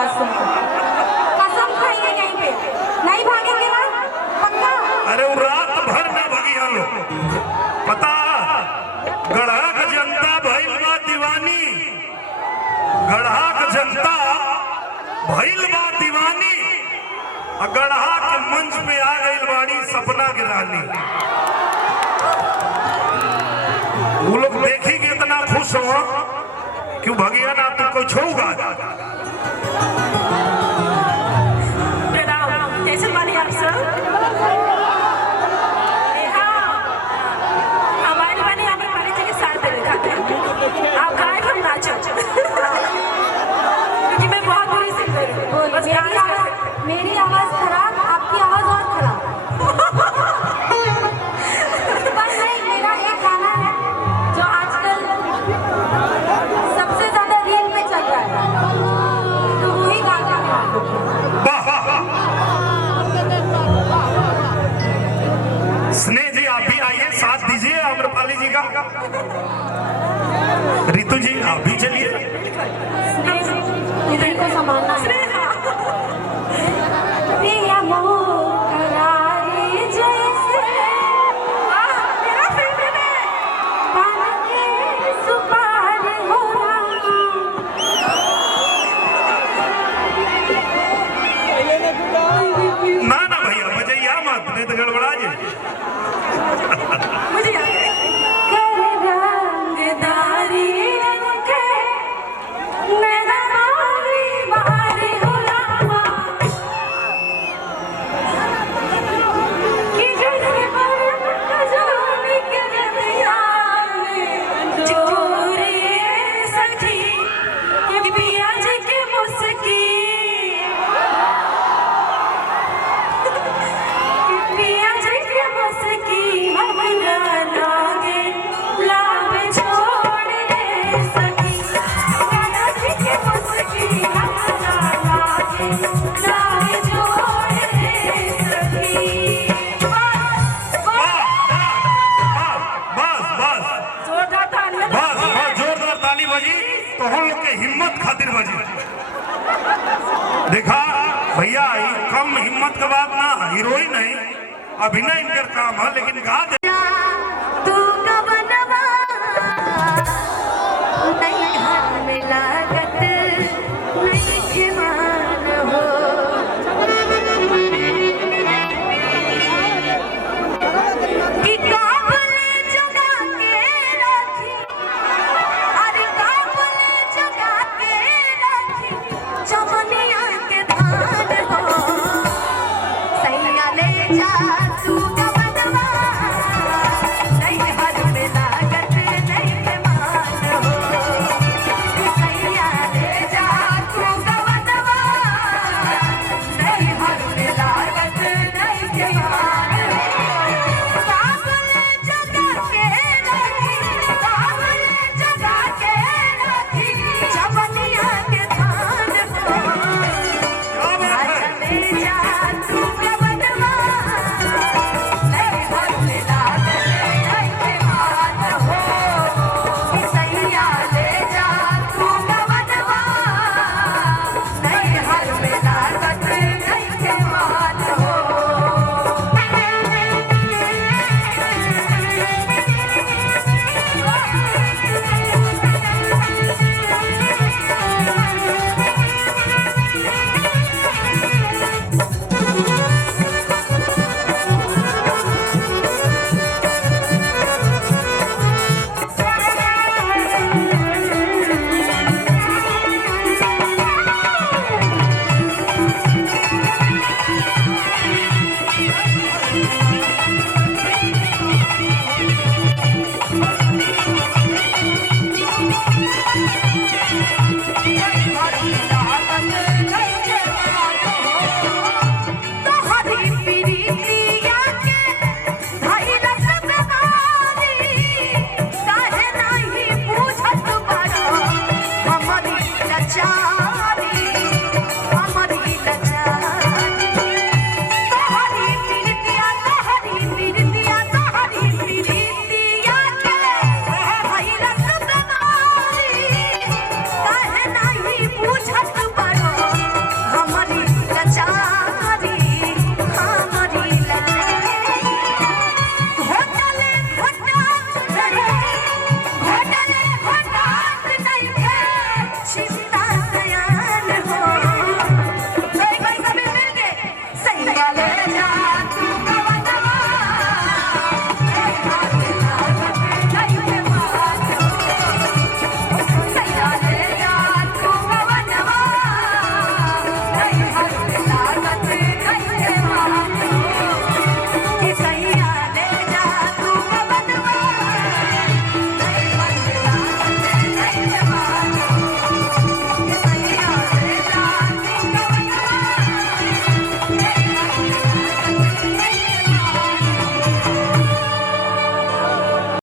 आवाज सुनकर। कसम खाइए यहीं पे नहीं भागेंगे ना, पक्का। अरे वो रात भर न भगी आलो पता गढ़ा का जनता भइल बा दीवानी, गढ़ा का जनता भइल बा दीवानी, गढ़ा के मंच पे आ गई बाड़ी सपना की रानी। वो लोग देखी के इतना खुश हो क्यों भगिया ना तुमको छोड़ूगा। कैसे मानी आप सर? हमारे बने हमें पानी जी के साथ देने खाते हैं। आप गाय हम नाचो क्योंकि मैं बहुत बुरी सिंगर हूँ। मेरी आवाज खराब, आपकी आवाज और खराब। पर नहीं, मेरा एक गाना है जो आजकल सबसे ज्यादा रील में चल रहा है, तो वही गाना है। स्नेह जी आप भी आइए, साथ दीजिए अम्रपाली जी का। रितु जी आप भी चलिए। इधर को संभालना है। ना ना भैया बजैया मत, नहीं तो गड़बड़ा जाए। मुझे तो हम लोग के हिम्मत खातिर बजी। देखा भैया कम हिम्मत का बात ना, हीरोइन नहीं, अभिनय इनका काम है, लेकिन गा